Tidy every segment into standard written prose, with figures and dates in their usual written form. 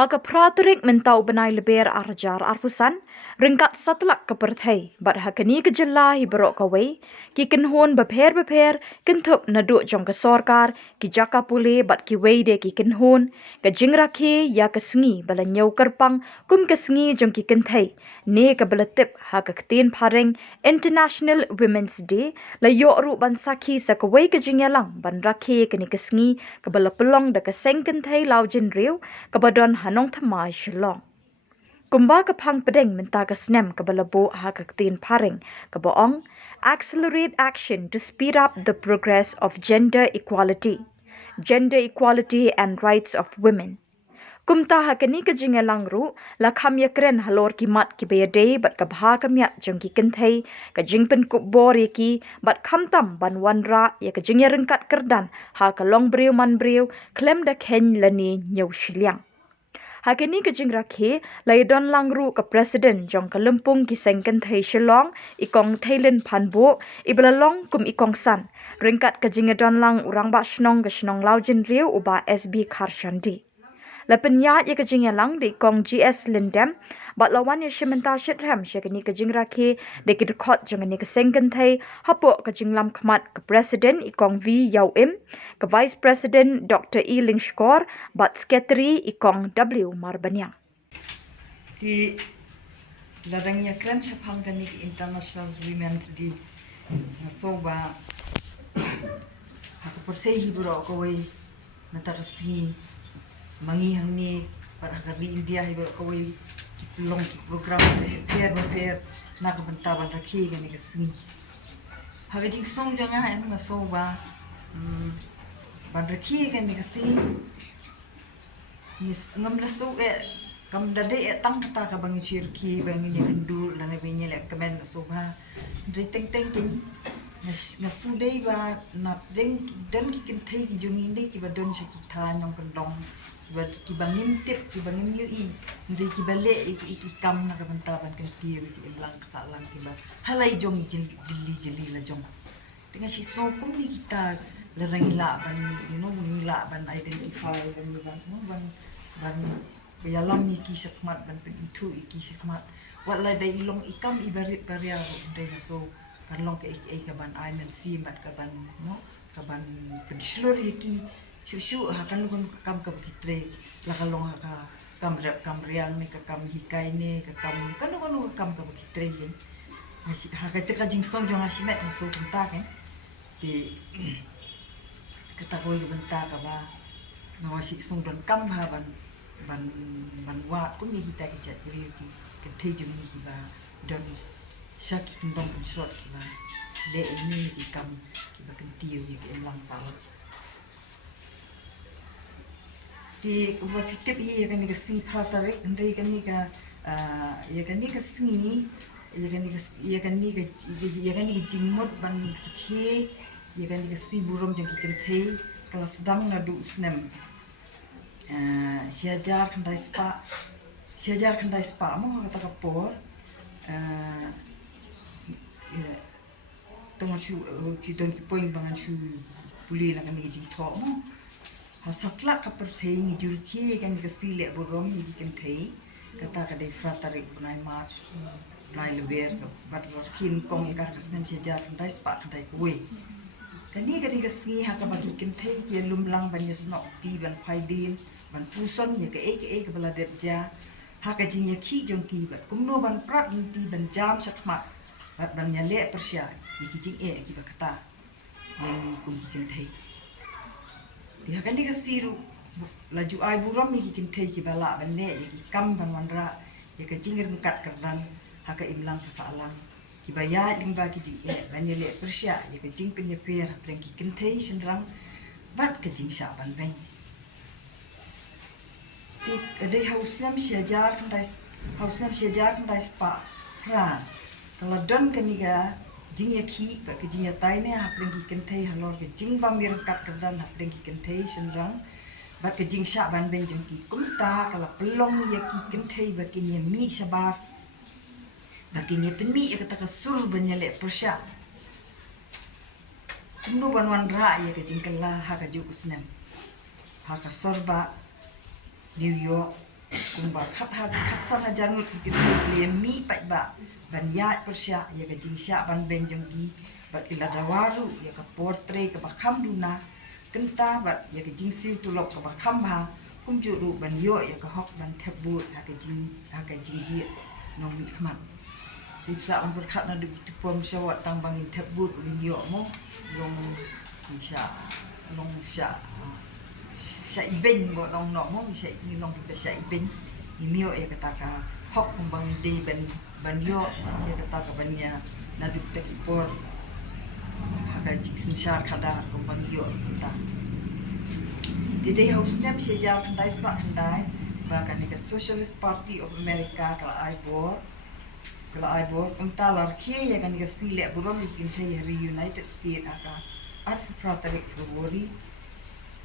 Haka pratorik mentau benai leber arjar arpusan, ringkat satlak keperthai, bat hakani kejela hiberok kawai, ki kenhon beper kentup naduk jong ke sorkar, ki jaka pule bat ki weide ki kenhon, ke jingrakhe ya kesengi bala nyau kerpang, kum kesengi jong ki kenthai, ne ke beletip haka ketin paring International Women's Day, la yok ru ban sakhi sa kawai ke jingyalang ban rakhe kini kesengi, ke bala pelong da keseng kenthai lau jin riu, ke badon hanong thamai shilong. Kumba ka phang pedeng minta ka snem ka balabo ha ka tin paring ka boong accelerate action to speed up the progress of gender equality and rights of women. Kumta ha kani ka jinga langru la kham yakren halor ki mat ki bayade bat ka bha ka mya jong ki kenthai ka jingpen kup bor ye ki bat kham tam ban wanra ya ka jingya rengkat kerdan ha ka long breu man breu klem da khen lani nyau shiliang. Hakini ke jingrakhe lai don langru ke presiden jong ke lempung ki sengken thai shillong ikong thailand phanbo ibelalong kum ikong san ringkat ke jingadon lang urang ba shnong ke shnong laujin riu uba SB Kharshandi. Lapenya ye ke jingalang de ikong GS Lindem bat lawan ye shimenta shitram shekani ke jingrakhe de ki khot jongani ke sengken thai hapo ke jinglam khmat ke presiden ikong V Yau Im ke vice president Dr. E Ling Shkor bat secretary ikong W Marbanyang. Di ladang ya kran sapang kani International Women's Day nasoba aku persei hiburo kawai mata kasih mangi hangni pada hari India hiburo kawai long program pair nak bentaban rakhi kani kasih hari jing song janga en nasoba ban rakhi kani kasih ngam rasu kam dade tang kata ka bangi shirki bangi ni kendur lana binya lek kemen soba dre teng ngasudei ba na deng dan ki kenthai ki jongi ndai ki badon shaki tha nyong kendong ki bangim tip ki bangim yu i ndai ki bale ki kam na ka banta ban kentir ki lang salang ki ba halai jongi jili la jong tengah si so kum ni kita larang ila ban ila ban identify ban Bayalam iki sakmat ban itu iki sakmat wala dai ilong ikam ibarit baria dai so kanlong ke ka ban IMC mat ka ban no ka ban penslur iki susu ha kan kam ka kitre la kalong ha kam riang ni ka kam hikai ni ka kam kan kam ka kitre yin ha ka te ka jing song jong asimet so kunta ke di kata ko benta ka ba nawasi song don kam ha ban wa cũng như kita kecet beli ki kentai jung ni ki ba dan syaki kendong pun shot ki ba le ini ki kam ki ba kentiu ki lang salah di wa pitip hi kan ni si pratarik ndai kan ni ka ya kan ni ka singi ya kan ni jingmot ban ki ya kan ni ka si burom jang ki kentai kalau sedang ngadu snem siajar kendai spa mo kata kapor tengah shu kita ki poin bangan shu puli nak ni jing tho mo ha satla ka perthei ni jurki kan ka sile borom ni kan thei kata ka dei fratari nai march nai leber bat kin kong ka kasnem siajar kendai spa kendai kuwe kani ka di ka singi ha ka bagi kan thei ki lumlang ban yasno ti ban phaidin ban puson ya ke bala depja ha ka jing ya ki jong ki bat kumno ban prat ti ban jam sakmat bat ban ya le persya ki jing ki ba kata yang kum ki kin thei ti ha kan ni ka siru laju ai buram ki kin thei ki bala ban le ki kam ban wanra ya ka jing kat kerdan ha ka imlang ka salang ki ba ya ding ba ki jing ban ya le persya ya ka jing pen ya per preng ki kin thei senrang bat ka jing sha ban beng Dei hausnam siajar kendai spa ra kalau don kaniga jing ya ki ba ke jing ya tai ne ha prengi kentai halor ke jing bam mir kat kerdan ha prengi kentai senrang ba ke jing sha ban ben jing ki kumta kalau pelong ya ki kentai ba ke ni mi sabar ba ke ni penmi ya kata ka sur ban ya le persya kumno ban wan ra ya ke jing kala ha ka ju kusnem ha ka sorba New York kumba khat san hajar ngut ki le mi pa ba ban ya persya ya ka jing sya ban ben jong gi bat ila dawaru ya ka portrait ka bakam duna kenta bat ya ka jing siu tulok ka bakam ha kum ju ru ban yo ya ka hok ban tebu ha ka jing ji nong mi khmat ti sa on berkhat na du ki pom syawat tang bangin tebu ulin yo mo long sya sya iben bo long no mo sya ni long bi sya iben imio ya kata ka hok bang de ban yo ya kata ka ban ya na du ta ki por haka jik sin syar kada bang yo kita dede house nem sya ja kandai spa kandai ba kan ka Socialist Party of America kala ai bor kumta lar khie ya kan ka sile burom ikin thai United States aka at Fraternity February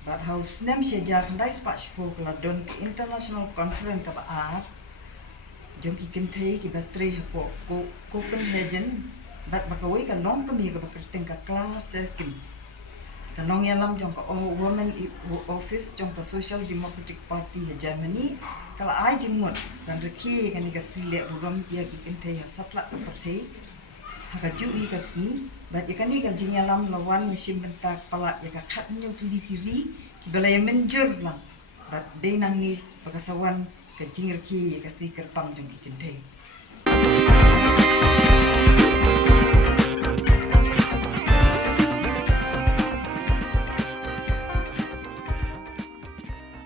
but house nem sya ja kandai spa spo kala don international conference ka ba jong ki kin thai ki batre po Copenhagen bat bakawai ka long kami ka bakerteng ka Clara Serkin kanong yalam jong ka women office jong ka Social Democratic Party ya Germany kala ai jing mot kan rekhi kan ka sile burom ya ki kin thai satla ka pathe haka ju i ka sni bat ya kan ni ka jing yalam lawan ya sim bentak pala ya ka khat nyu tuli kiri ki balai menjur lang bat de nang ni pakasawan ka jing rekhi ya ka si kerpang jong ki kin thai